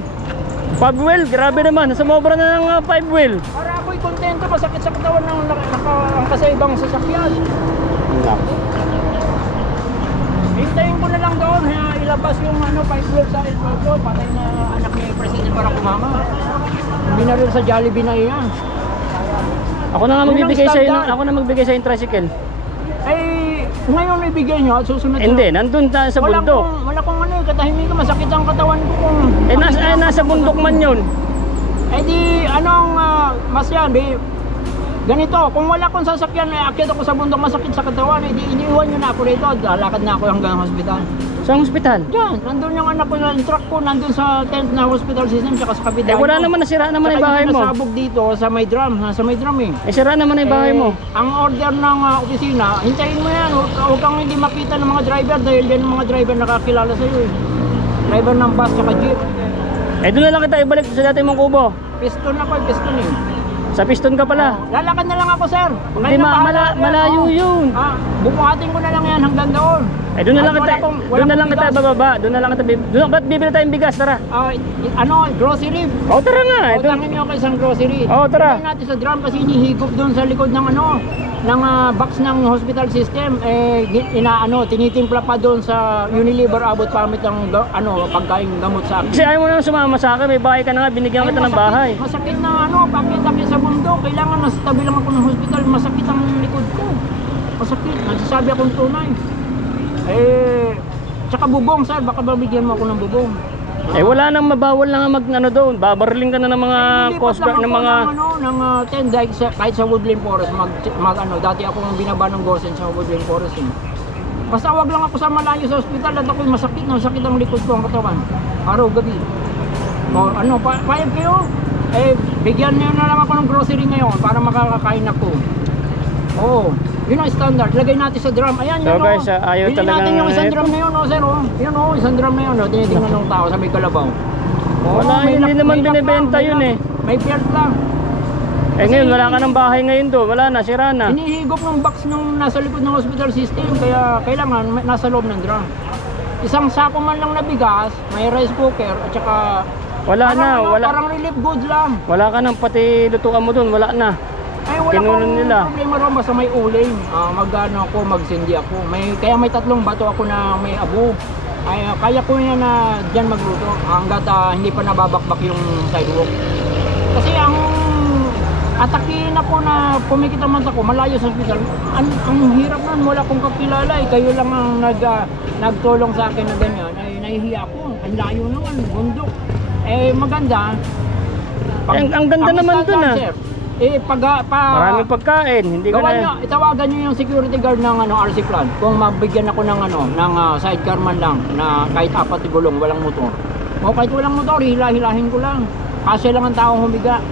5 wheel? Grabe naman. Sumobra na ng 5 wheel. Para ako'y kontento, masakit sa katawan ng nakangkas sa ibang sasakyan. Hintayin ko na lang doon, ilabas yung 5 wheel sa El Pueblo. Patay na anak ni President Barack Obama. Binaril sa Jollibee na iyan. Ako na nga magbibigay sa'yo. Ako na magbigay sa'yo yung tricycle. Ay, ngayon ibigay nyo at susunod. Hindi, nandun tayo sa bundok. Wala kong katahimik, masakit ang katawan ko kung... nasa bundok man yun. Eh di, mas yan, ganito, kung wala kong sasakyan, akyat ako sa bundok, masakit sa katawan, di iniiwan nyo na ako rito, lalakad na ako hanggang hospital. Saan hospital? Diyan, nandun yung anak ko, yung truck ko, nandun sa tent na hospital system, tsaka sa kapitbahay. Wala naman, nasira naman yung bahay mo. Nasabog dito sa may drum, nasa may drum eh. Sira naman yung bahay mo. Ang order ng opisina, hintayin mo yan, huwag kang hindi makita ng mga driver dahil yan ang mga driver nakakilala sa'yo eh. Driver ng bus tsaka jeep. Doon na lang kita ibalik sa dati mong kubo. Piston ako, piston eh. Sa piston ka pala. Lalakad na lang ako, sir. Hindi, malayo yun. Bubuhatin ko na lang yan hanggang doon. Doon na lang kita bababa. Doon na lang kita ba't bibili tayong bigas, tara. Grocery. Tara nga. Utangin niyo ako isang grocery. Tara. Tingnan natin sa drum kasi hinihigop doon sa likod ng ng box ng hospital system. Tinitimpla pa doon sa Unilever abot pamit ng pagkain gamot sa akin. Kasi ayaw mo na sumama sa akin, may bahay ka na nga, binigyan kita ng bahay. Masakit na pakit-takit sa bundok. Kailangan nasa tabi lang ako ng hospital. Masakit ang likod ko. Masakit. Nagsasabi akong tunay. Tsaka bubong, sir. Baka babigyan mo ako ng bubong. Wala nang mabawal na nga doon. Babarling ka na ng mga coast guard ng mga ng tent kahit sa Woodland Forest dati ako nang binaba ng Gorsen sa Woodland Forest eh. Basta wag lang ako sa malayo sa ospital at ako'y masakit ang likod ko ang katawan. Araw gabi. Payag kayo? Bigyan niyo na lang ako ng grocery ngayon para makakakain ako. Yun ang standard. Lagay natin sa drum. Ayan yun. So guys, ayaw Bili talagang natin yung isang drum na yun, sir. Yun isang drum na yun. Tinitingnan ng tao sa may kalabaw. Hindi naman binibenta yun eh. May beard lang. Ngayon wala ka ng bahay ngayon doon. Wala na, sira na. Hinihigop ng box nung nasa likod ng hospital system. Kaya kailangan nasa loob ng drum. Isang sako man lang na bigas, may rice cooker at saka parang relief goods lang. Wala ka nang pati lutuan mo doon. Wala na. Wala kong problema ron, basta may uling. Magsindi ako. Kaya may 3 bato ako na may abo. Kaya ko yan na dyan magluto hanggat hindi pa nababakbak yung sidewalk. Kasi ang atakihin ako na pumikit ang mata ko, malayo sa hospital. Ang hirap nun, wala akong kakilala. Kayo lang ang nagtulong sa akin na ganyan. Nahihiya ako. Ang layo naman, bundok. Maganda. Ang ganda naman dun Maraming pagkain, hindi ko na... Itawagan nyo yung security guard ng RC Plan. Kung mabigyan ako ng sidecar man lang na kahit 4 gulong, walang motor. Kahit walang motor, hilahin ko lang. Kasi lang ang taong humiga.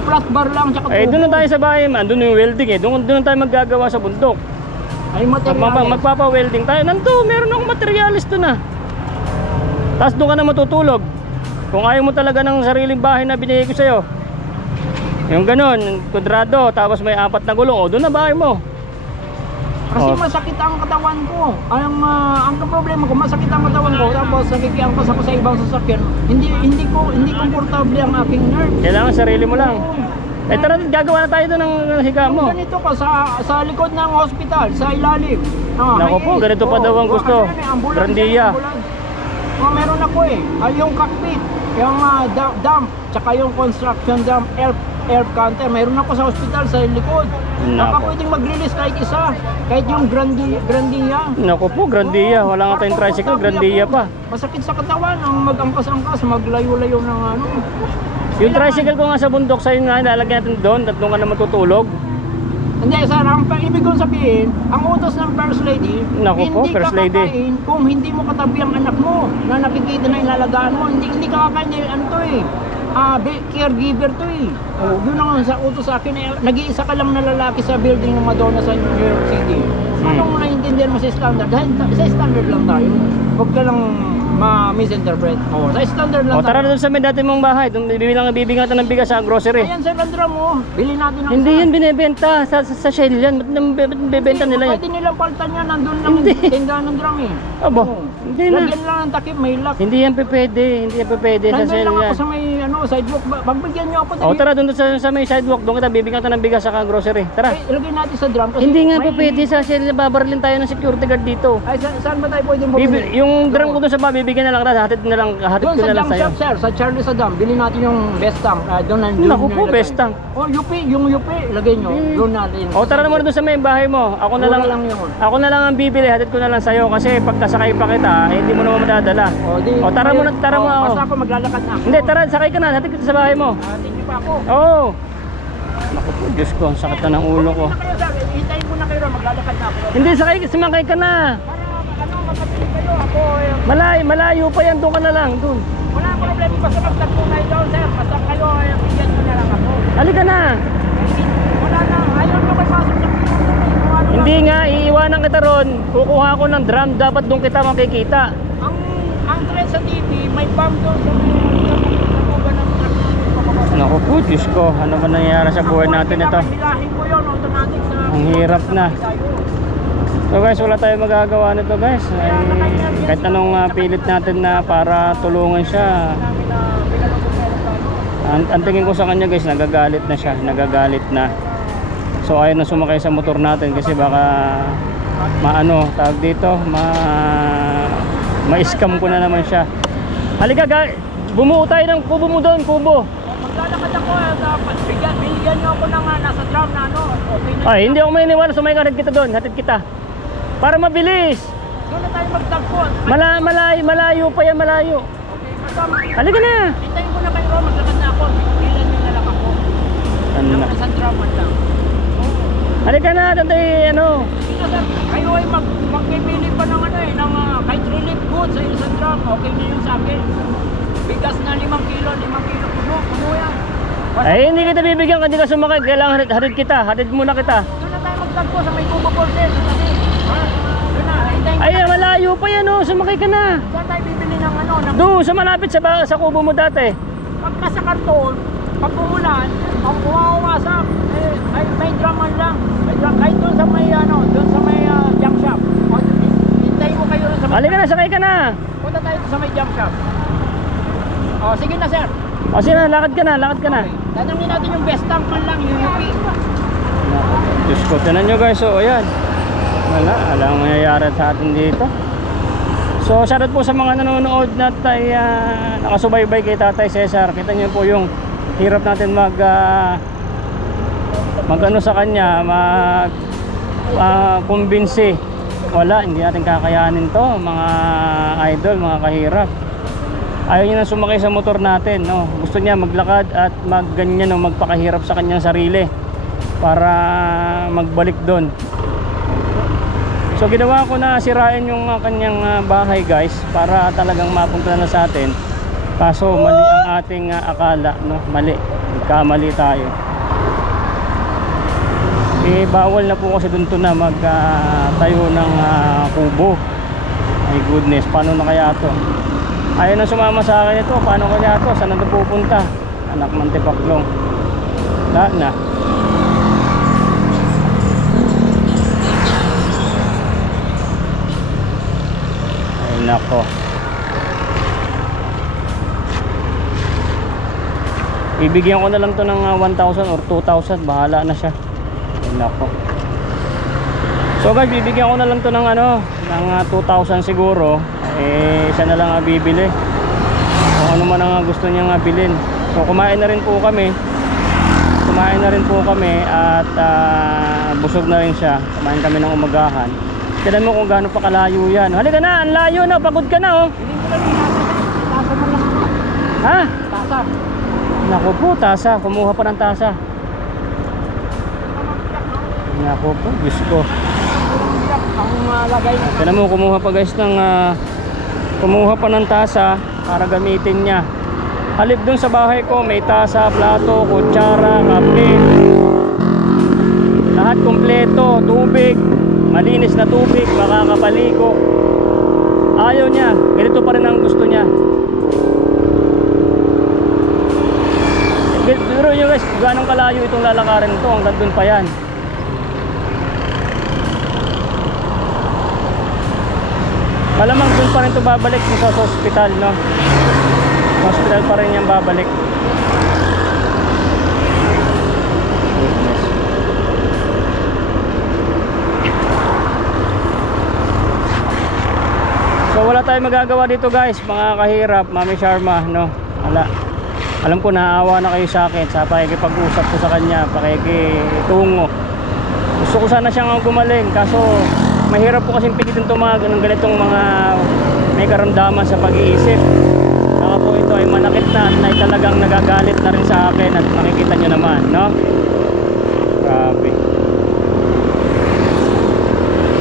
Flat bar lang, tsaka doon na tayo sa bahay man, doon yung welding Doon na tayo maggagawa sa bundok. Ay, materials. Magpapa-welding tayo. Nandito, meron akong materialis doon na. Tapos doon ka na matutulog. Kung ayaw mo talaga ng sariling bahay na binigay ko sa'yo. Yung ganun, kwadrado, tapos may 4 na gulong. O, doon na bahay mo. Kasi masakit ang katawan ko. Ang problema ko, masakit ang katawan ko. Tapos nakikiangkas ako sa ibang sasakyan. Hindi komportable ang aking nerve. Kailangan sarili mo lang. Eh tara, gagawa na tayo doon ng higa mo. Ganito ka sa likod ng hospital, sa ilalim. Nako po, ganito pa daw ang gusto. Grandia. Meron ako eh. Yung cockpit, yung dump, tsaka yung construction dump, air counter. Meron ako sa hospital sa likod. Baka pwedeng mag-release kahit isa. Kahit yung Grandia. Naku po, Grandia. Wala nga tayong tricycle, Grandia pa. Masakit sa katawan ang mag-angkas-angkas, maglayo-layo ng ano. Yung tricycle ko nga sa bundok sa'yo nga, ilalagyan natin doon, tatlong ka na matutulog. Hindi, sir, ang ibig kong sabihin, ang utos ng First Lady, naku po, hindi First ka Lady. kakain kung hindi mo katabi ang anak mo na nakikita na ilalagaan mo. Hindi ka kakain, ano to eh, caregiver to eh. Oh, yun ang sa utos sa akin, nag-iisa ka lang na lalaki sa building ng Madonna sa New York City. Anong naiintindihan mo sa standard? Dahil sa standard lang tayo. Huwag ka lang ma-misinterpret. Oh, sa standard lang. O tara na doon sa may dati mong bahay. Doon bibigyan natin ng bigas sa grocery. Ayan sir, Landra mo. Bili natin ng hindi yan binibenta. Sa Shell yan. Ba't bibenta nila yan? Pwede nilang paltan yan. Nandun lang tindahan ng drum eh. Aba, hindi na. Lagyan lang ng takip, may lock. Hindi yan pwede. Hindi yan pwede sa Nandun Shell lang yan. ako sa may sidewalk. Pagbigyan niyo ako. O tara doon sa may sidewalk. Doon kita bibigyan natin ng bigas sa grocery. Tara. Ilagay natin sa drum. Kasi Hindi nga pwede sa Shell. Babaralin tayo ng security guard dito. Ay, saan ba tayo pwede bumili? Yung drum ko doon sa bibigyan na lang. Hatid ko na lang sa sa'yo. shop, sir, sa Charlie sa dam, bilhin natin yung best tank. Doon Naku po, best tank. Oh, yung UP, lagay nyo. Doon natin. O tara naman doon sa may bahay mo. Ako na lang yun. Ako na lang ang bibili, hatid ko na lang sa'yo kasi pagkasakay pa kita, hindi mo naman madadala. O tara mo. Basta ako maglalakad na ako. Hindi, tara, sakay ka na, hatid kita sa bahay mo. Tingin pa ako. Oo. Naku po, Diyos ko, sakit na ng ulo ko. Hintayin ko na kayo, maglalakad na ako. Hindi, sumakay ka na. Para makapili kayo, ako. Malayo pa yan, doon ka na lang, doon. Wala problema, basta magtagpunay daw, sir. Basta kayo, bigyan ko na lang ako. Halika na. Wala na, ayaw na magpasok ng Hindi nga, iiwanan kita ron. Kukuha ko ng drum, dapat doon kita makikita. Ang thread sa TV, may bomb doon sa tuga ng truck. Naku po, Diyos ko, ano ba nangyayari sa buhay natin ito? Hilahin ko yun, automatic sa... Ang hirap na. So guys, wala tayong magagawa nito guys. Ay, kahit anong pilit natin na para tulungan siya. Ang tingin ko sa kanya guys, nagagalit na siya. Nagagalit na. So ayaw na sumakay sa motor natin kasi baka tawag dito, ma-scam ko na naman siya. Halika guys, bumuo tayo ng kubo mo doon, kubo. Maglalakad ako, bigyan niyo ako ng nasa drum na ano. Okay na. Ay, hindi ako maniniwala, sumakay ka, hatid kita doon, hatid kita. Para mabilis. Doon na tayo magtagpo. Malayo pa yan, malayo. Okay, kasama. Halika na. Hintayin ko na kayo, maglakad na ako. Bigyan niyo na lang ako. Ano na? Nasa drum man lang. Halika na, tantay, ano. Kayo ay magpipili pa ng kahit relief goods sa isang drum. Okay na yun sa akin. Bigas na 5 kilo puno yan. Ay, hindi kita bibigyan, hindi ka sumakay. Kailangan hatid kita, hatid muna kita. Doon na tayo magtagpo sa may Cuba Porcel. Doon na, hintayin ko. Ay, malayo pa yan, oh. Sumakay ka na. Saan tayo bibili ng Doon, sa malapit sa kubo mo dati. Pagka sa karton, pag umulan, ang umawasak, ay may draman lang. May drum, kahit doon sa may junk shop. Hintayin mo kayo sa may... Halika na, sakay ka na. Punta tayo sa may junk shop. Oh, sige na sir. O, sige na, lakad ka na. Okay. Tanungin natin yung best tank man lang, yung UP. Diyos ko, tinan nyo guys, so ayan. Alam mangyayari sa atin dito. So, shoutout po sa mga nanonood na nakasubaybay kay Tatay Cesar. Kita nyo po yung hirap natin mag-ano sa kanya, kumbinsi. Wala, hindi natin kakayanin to, mga idol, mga kahirap. Ayaw niya na sumakay sa motor natin, no? Gusto niya maglakad at magganyan, no? Magpakahirap sa kanyang sarili para magbalik doon. So ginawa ko na sirain yung kanyang bahay guys, para talagang mapunta na sa atin. Kaso mali ang ating akala, no? Mali, nagkamali tayo. Eh bawal na po kasi dun to na mag tayo ng kubo. My goodness, paano na kaya to? Ayaw na sumama sa akin ito. Paano kaya to? Saan na ito pupunta? Anak Mantipaklong. Lahat na. Ay nako. Ibigyan ko na lang to ng 1,000 or 2,000. Bahala na siya. Ay nako. So guys, bibigyan ko na lang to ng ng 2,000 siguro. Eh siya na lang bibili kung ano man ang gusto niyang bilhin. So kumain na rin po kami at busog na rin siya. Kumain kami ng umagahan. Tignan mo kung gaano pa kalayo yan. Halika na, ang layo na, pagod ka na oh. Hindi ko lang tasa mo lang ako. Ha? Tasa. Naku po, tasa, kumuha pa ng tasa. Naku po, Diyos ko. Ang lagay na. Tignan mo, kumuha pa guys ng kumuha pa ng tasa para gamitin niya. Halip dun sa bahay ko, may tasa, plato, kutsara, kape, lahat kompleto, tubig, malinis na tubig, makakapaligo. Ayaw niya, ganito pa rin ang gusto niya. Pero nyo guys, ganong kalayo itong lalakarin ito, hanggang dun pa yan. Malamang dun pa rin ito babalik sa hospital, no? Hospital pa rin yan babalik. So wala tayong magagawa dito guys, mga kahirap, Mami Sharma, no? Wala. Alam ko naawa na kayo sa akin sa pakikipag-usap ko sa kanya, pakikitungo. Gusto ko sana siyang gumaling, kaso mahirap po kasing pigitin itong mga ganitong mga may karamdaman sa pag-iisip. Saka po ito ay manakit na at talagang nagagalit na rin sa akin at makikita nyo naman, no? Grabe.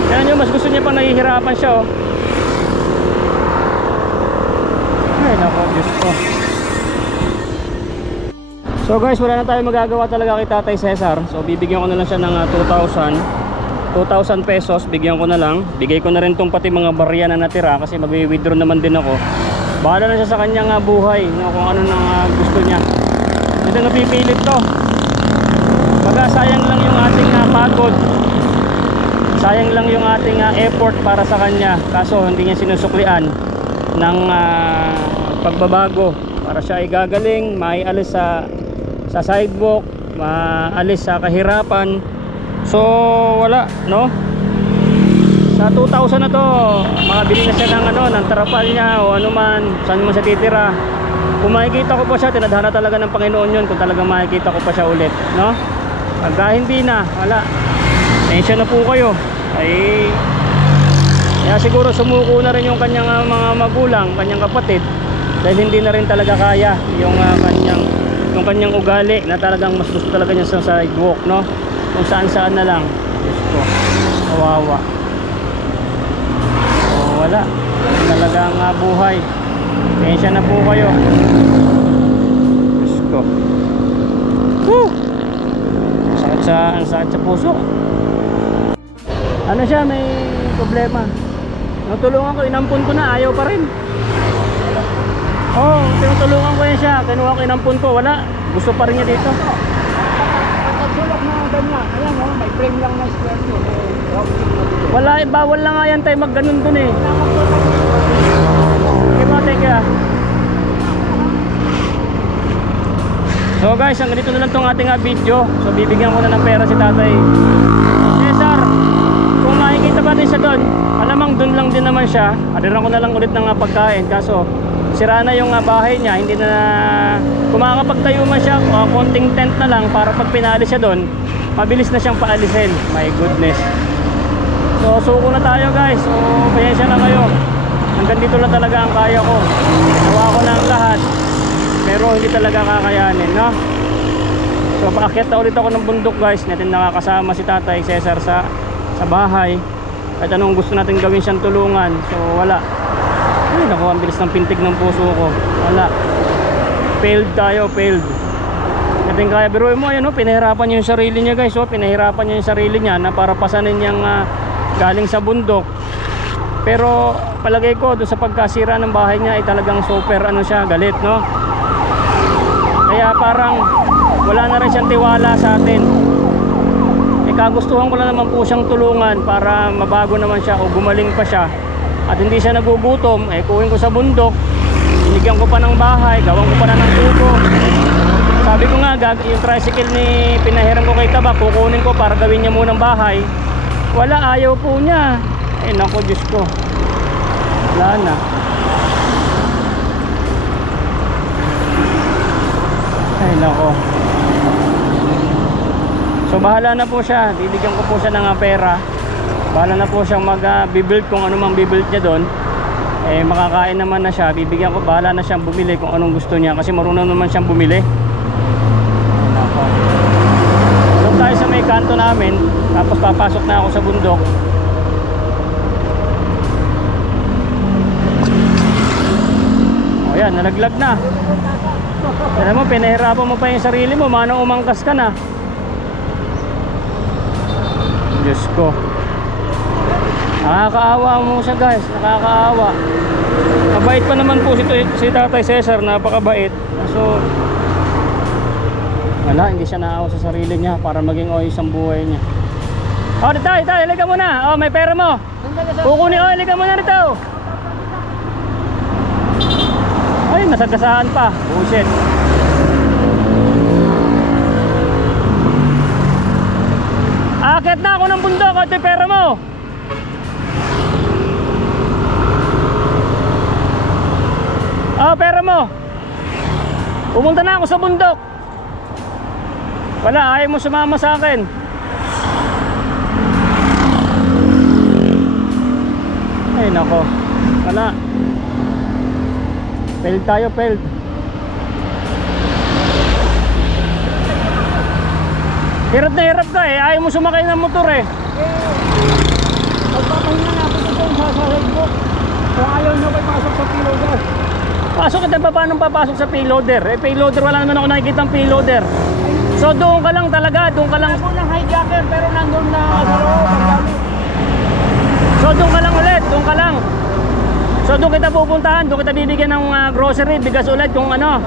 Kaya nyo, mas gusto niya pang nahihirapan siya, oh. Ay nako, Diyos ko. So guys, wala na tayong magagawa talaga kay Tatay Cesar. So bibigyan ko na lang siya ng 2,000 pesos. Bigyan ko na lang. Bigay ko na rin tong pati mga barya na natira kasi mag-withdraw naman din ako. Bahala na siya sa kanyang buhay, no, kung ano nang gusto niya. Ito napipilit to. Baga sayang lang yung ating pagod. Sayang lang yung ating effort para sa kanya. Kaso hindi niya sinusuklian ng pagbabago para siya ay gagaling, maialis sa sidewalk, maalis sa kahirapan. So wala, no? Sa 2,000 na to, makabili na siya ng ng tarapal niya o ano man, saan mo siya titira. Kung makikita ko pa siya, tinadhana talaga ng Panginoon yun kung talagang makikita ko pa siya ulit, no? Pagka hindi na, wala, tensya na po kayo. Ay kaya siguro sumuko na rin yung kanyang mga magulang, kanyang kapatid, dahil hindi na rin talaga kaya yung kanyang ugali na talagang mas gusto talaga niya sa sidewalk, no? Kung saan na lang. Diyos ko, kawawa. O wala, talagang buhay. Tensya na po kayo. Diyos ko. Woo! Ang sakit sa puso. Ano siya, may problema. Natulungan ko, inampun ko na, ayaw pa rin. Oh, tinutulungan ko yan siya. Kinuha ko, inampun ko, wala. Gusto pa rin niya dito. Pagsulok na ganyan. Ayan o, may frame lang na square yun. Wala, bawal lang nga yan tayo magganon dun eh. Okay mga teka. So guys, hanggang dito na lang tong ating video. So bibigyan ko na ng pera si Tatay Cesar. Kung makikita pa din siya doon, alamang doon lang din naman siya. Adiran ko na lang ulit ng pagkain. Kaso sira na yung bahay niya. Hindi na, kung makakapagtayo man siya, konting tent na lang para pag pinalis siya doon, mabilis na siyang paalisin. My goodness. So suko na tayo guys. So pasensya na kayo. Hanggang dito lang talaga ang kaya ko. Nawa ko na ang lahat, pero hindi talaga kakayanin, no? So paakyat na ulit ako ng bundok guys. Natin nakakasama si Tatay Cesar sa bahay. At anong gusto natin gawin siyang tulungan. So wala. Ay naku, ang bilis ng pintig ng puso ko. Wala. Failed tayo, failed. Natin kaya, biruin mo, ayun, pinahirapan niya yung sarili niya guys. Pinahirapan niya yung sarili niya na para pasanin niyang galing sa bundok. Pero palagay ko doon sa pagkasira ng bahay niya ay talagang super ano siya, galit, no? Kaya parang wala na rin siyang tiwala sa atin. Kagustuhan ko lang naman po siyang tulungan para mabago naman siya o gumaling pa siya. At hindi siya nagugutom, kuhin ko sa bundok, binigyan ko pa ng bahay, gawan ko pa na ng tubo. Sabi ko nga, yung tricycle ni pinahiram ko kay Tabak, kukunin ko para gawin niya munang bahay. Wala, ayaw po niya. Nako, Diyos ko, wala na. Nako. So bahala na po siya, bibigyan ko po siya ng pera. Bahala na po siyang mag-build kung ano mang build niya doon. Makakain naman na siya, bibigyan ko, bahala na siyang bumili kung anong gusto niya kasi marunong naman siyang bumili. Doon tayo sa may kanto namin, tapos papasok na ako sa bundok. O yan, nalaglag na. Alam mo, pinahirapan mo pa yung sarili mo, mano umangkas ka na. Diyos ko, nakakaawa mo siya guys, nakakaawa. Mabait pa naman po si Tatay Cesar, napakabait. So wala, hindi siya naawa sa sarili niya para maging oyos ang buhay niya. Tay, halika muna. May pera mo. Kukunin, halika muna rito. Ay, nasagasaan pa. Bullshit. Akit na ako ng bundok, ito yung pera mo. Pera mo. Pumunta na ako sa bundok. Wala, ayaw mo sumama sa akin. Ay nako, wala. Failed tayo, failed. Hirap na hirap ka ayaw mo sumakay ng motor Magpapahinga na ako dito sa sidewalk. Kung ayaw nyo kayo pasok sa payloader. Pasok kita pa, paano papasok sa payloader? Payloader, wala naman ako nakikita ang payloader. So doon ka lang talaga, doon ka lang. Ako ng hijacker pero nandun na sa loob. So doon ka lang ulit, doon ka lang. So doon kita pupuntahan, doon kita bibigyan ng grocery, bigas ulit kung ano.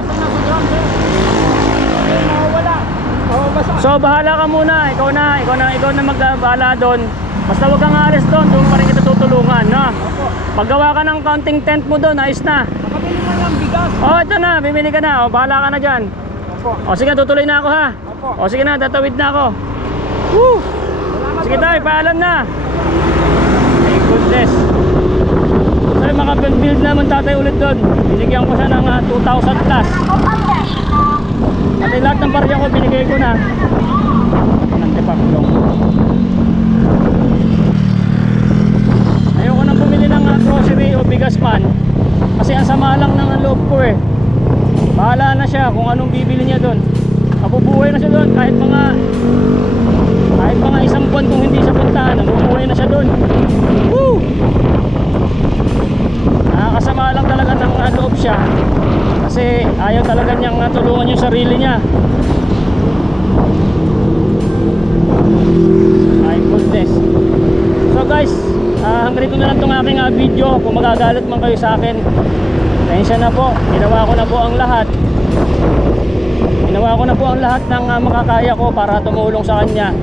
So bahala ka muna, ikaw na magbahala doon. Basta huwag kang alis doon pa rin kita tutulungan, no? Paggawa ka ng counting tent mo doon, ayos na. Nakabili mo ng bigas. Ito na, bibili ka na, bahala ka na dyan. Sige, tutuloy na ako ha. Sige na, tatawid na ako. Woo! Sige tayo, paalam na. Thank goodness. So makabuild naman tatay ulit doon. Binigyan ko siya ng 2,000 plus. Pati lahat ng barya ko binigay ko na. Nantipaklong. Ayoko nang bumili ng grocery o bigas man. Kasi ang sama lang ng loob ko Bahala na siya kung anong bibili niya doon. Mabubuhay na siya doon kahit mga isang buwan kung hindi siya puntahan. Mabubuhay na siya doon. Woo! Nakakasama lang talaga ng loob siya. Kasi ayaw talaga niyang tulungan yung sarili niya. My goodness. So guys, hanggang dito na lang itong aking video. Kung magagalit man kayo sa akin, pasensya na po. Ginawa ko na po ang lahat. Ginawa ko na po ang lahat ng makakaya ko para tumulong sa kanya.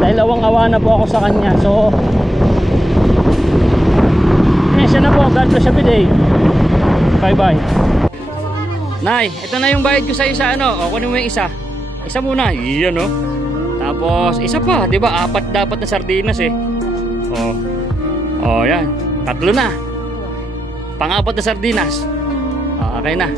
Dahil awang-awa na po ako sa kanya. So pasensya na po. God bless every day. Bye bye. Nay, ito na yung bayad ko sa isa, kunin mo yung isa. Isa muna, iyan Tapos, isa pa, di ba? 4 dapat na sardinas yan. 3 na. Pang-4 na sardinas. Okay na.